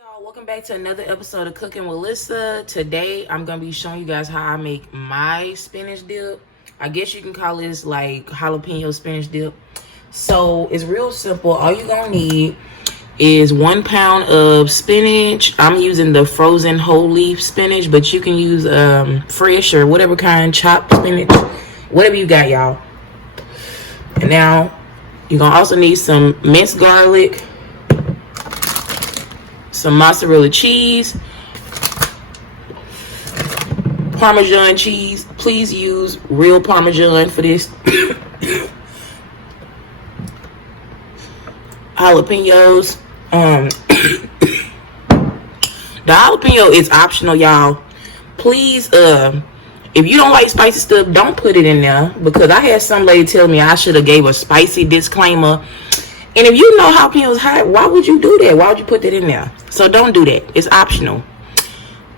Y'all, welcome back to another episode of Cooking with Lyssa. Today I'm gonna be showing you guys how I make my spinach dip. I guess you can call this like jalapeno spinach dip. So it's real simple. All you're gonna need is 1 pound of spinach. I'm using the frozen whole leaf spinach, but you can use fresh or whatever kind, chopped spinach, whatever you got, y'all. And now you're gonna also need some minced garlic, some mozzarella cheese, Parmesan cheese. Please use real Parmesan for this. Jalapenos. The jalapeno is optional, y'all. Please, if you don't like spicy stuff, don't put it in there, because I had some lady tell me I should have gave a spicy disclaimer. And if you know jalapenos hot, why would you do that? Why would you put that in there? So don't do that. It's optional.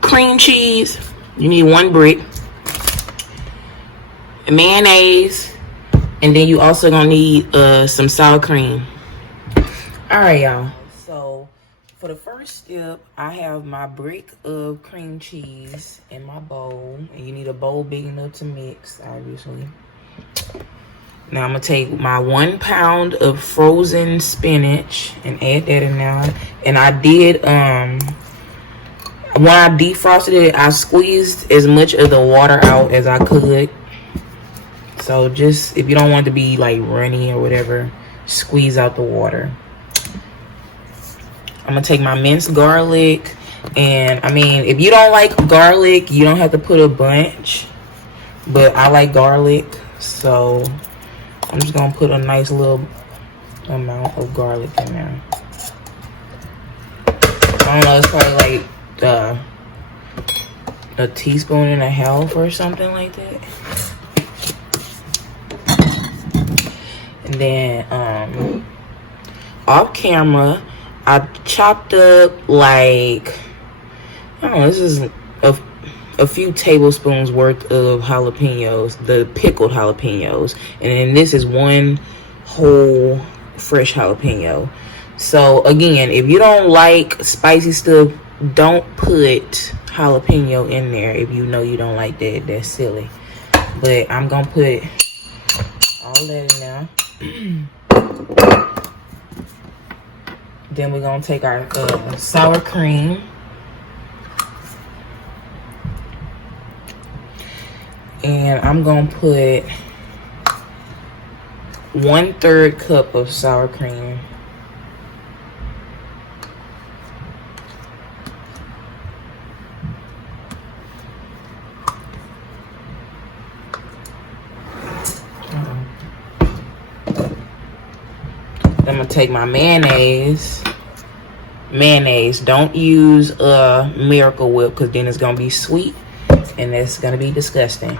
Cream cheese. You need 1 brick. Mayonnaise. And then you also gonna need some sour cream. Alright, y'all. So for the first step, I have my brick of cream cheese in my bowl. And you need a bowl big enough to mix, obviously. Now I'm gonna take my 1 pound of frozen spinach and add that in there. And I did, when I defrosted it, I squeezed as much of the water out as I could. So just, if you don't want it to be like runny or whatever, squeeze out the water. I'm gonna take my minced garlic. And I mean, if you don't like garlic, you don't have to put a bunch. But I like garlic, so I'm just gonna put a nice little amount of garlic in there. I don't know, it's probably like a teaspoon and a half or something like that. And then off camera, I chopped up like, I don't know, this is a few tablespoons worth of jalapenos, the pickled jalapenos, and then this is 1 whole fresh jalapeno. So again, if you don't like spicy stuff, don't put jalapeno in there. If you know you don't like that, that's silly. But I'm gonna put all that in there. Then we're gonna take our sour cream. And I'm gonna put 1/3 cup of sour cream. I'm gonna take my mayonnaise. Mayonnaise, don't use Miracle Whip, because then it's gonna be sweet and that's gonna be disgusting.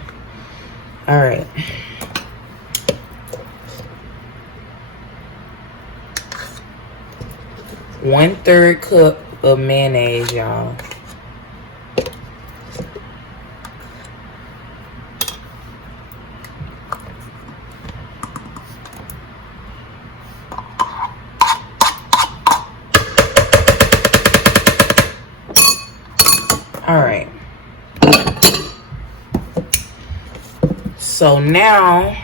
All right. One-third cup of mayonnaise, y'all. All right. So now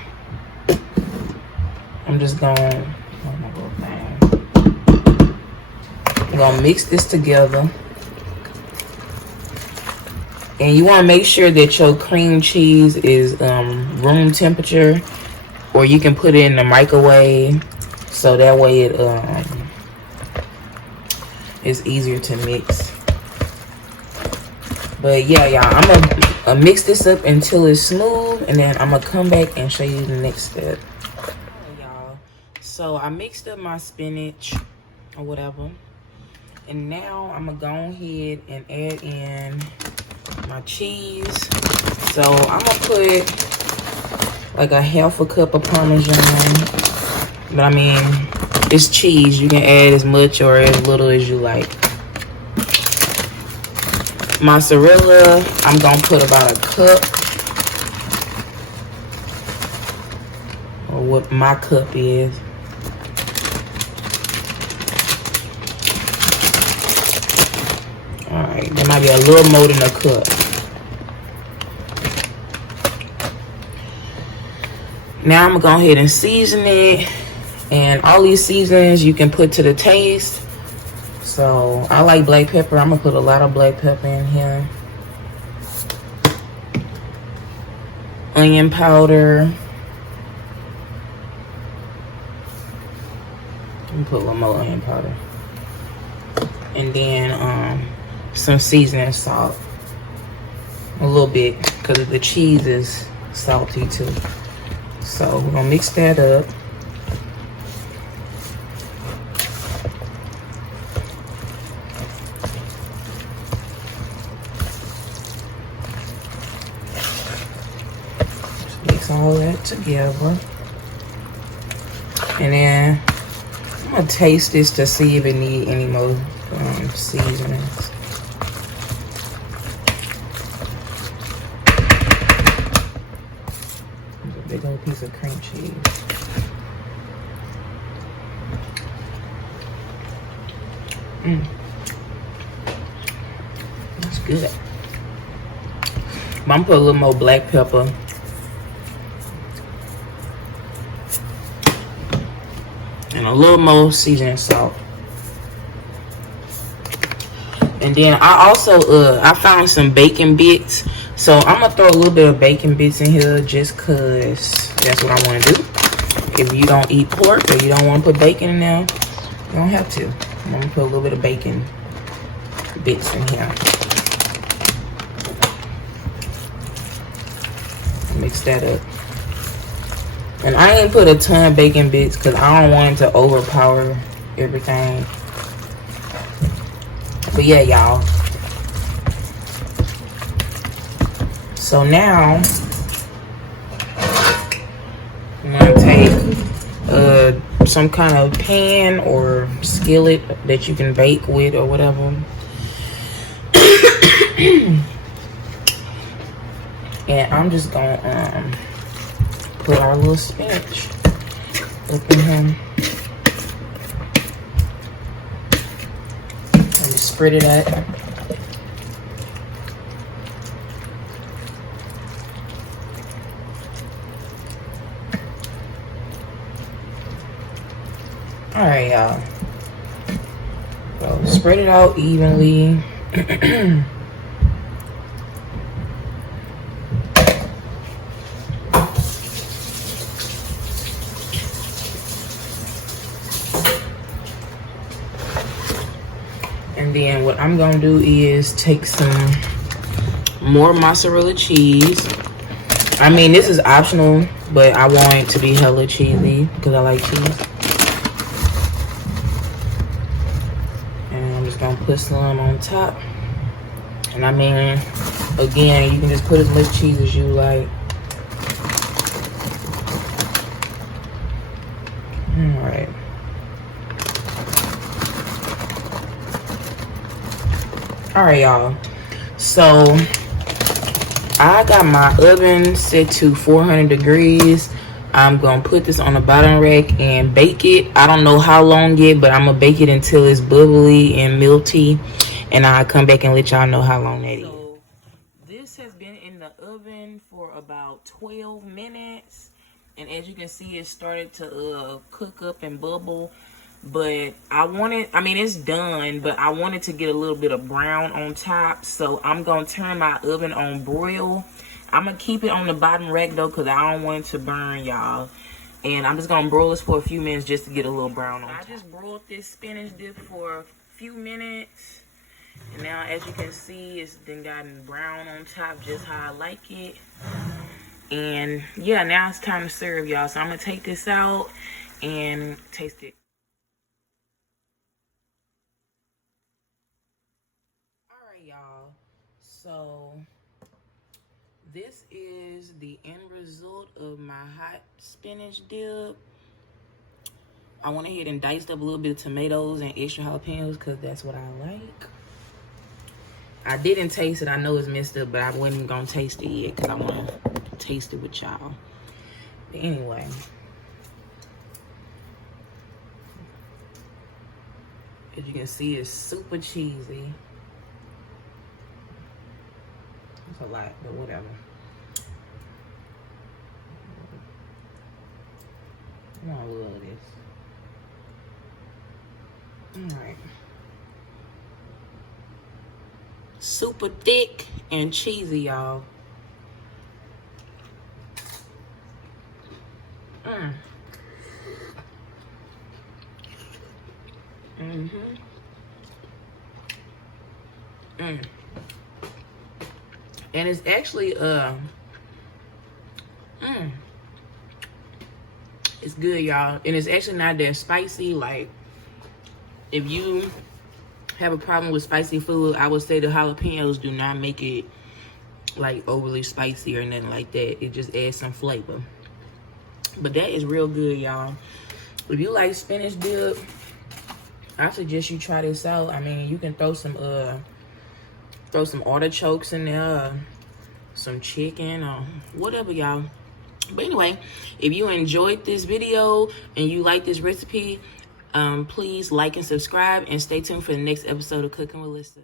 I'm just going, I'm gonna mix this together. And you want to make sure that your cream cheese is room temperature, or you can put it in the microwave, so that way it it's easier to mix. But yeah, y'all, I'm gonna mix this up until it's smooth, and then I'm gonna come back and show you the next step. Y'all, so I mixed up my spinach or whatever, and now I'm gonna go ahead and add in my cheese. So I'm gonna put like a 1/2 cup of Parmesan, but I mean, it's cheese. You can add as much or as little as you like. Mozzarella, I'm gonna put about a cup, or what my cup is. Alright, there might be a little more than a cup. Now I'm gonna go ahead and season it. And all these seasonings you can put to the taste. So I like black pepper. I'm gonna put a lot of black pepper in here. Onion powder. Let me put a little more onion powder. And then some seasoning salt. A little bit, because the cheese is salty too. So we're gonna mix that up. Just mix all that together. And then I'm gonna taste this to see if it needs any more seasonings. There's a big old piece of cream cheese. That's good. I'm gonna put a little more black pepper. And a little more seasoning salt. And then I also I found some bacon bits. So I'm gonna throw a little bit of bacon bits in here just cause that's what I want to do. If you don't eat pork or you don't want to put bacon in there, you don't have to. I'm gonna put a little bit of bacon bits in here. Mix that up. And I ain't put a ton of bacon bits because I don't want it to overpower everything. But yeah, y'all. So now I'm gonna take some kind of pan or skillet that you can bake with or whatever. And I'm just gonna put our little spinach up in here and just spread it out. All right, y'all. So spread it out evenly. And then what I'm gonna do is take some more mozzarella cheese. I mean, this is optional, but I want it to be hella cheesy because I like cheese. And I'm just gonna put some on top. And I mean, again, you can just put as much cheese as you like. All right. All right, y'all. So I got my oven set to 400 degrees. I'm gonna put this on the bottom rack and bake it. I don't know how long yet, but I'm gonna bake it until it's bubbly and melty, and I'll come back and let y'all know how long that is. So this has been in the oven for about 12 minutes, and as you can see, it started to cook up and bubble. But I mean, it's done, but I wanted to get a little bit of brown on top. So I'm going to turn my oven on broil. I'm going to keep it on the bottom rack, though, because I don't want it to burn, y'all. And I'm just going to broil this for a few minutes just to get a little brown on top. I just broiled this spinach dip for a few minutes. And now, as you can see, it's then gotten brown on top just how I like it. And, yeah, now it's time to serve, y'all. So I'm going to take this out and taste it. Y'all, so this is the end result of my hot spinach dip. I went ahead and diced up a little bit of tomatoes and extra jalapenos because that's what I like. I didn't taste it. I know it's messed up, but I wasn't gonna taste it yet because I want to taste it with y'all. But anyway, as you can see, it's super cheesy. It's a lot, but whatever. I love this. Alright. Super thick and cheesy, y'all. And it's actually it's good, y'all. And it's actually not that spicy. Like, if you have a problem with spicy food, I would say the jalapenos do not make it like overly spicy or nothing like that. It just adds some flavor. But that is real good, y'all. If you like spinach dip, I suggest you try this out. I mean, you can throw some artichokes in there, some chicken, or whatever, y'all. But anyway, if you enjoyed this video and you like this recipe, please like and subscribe, and stay tuned for the next episode of Cooking with Lyssa.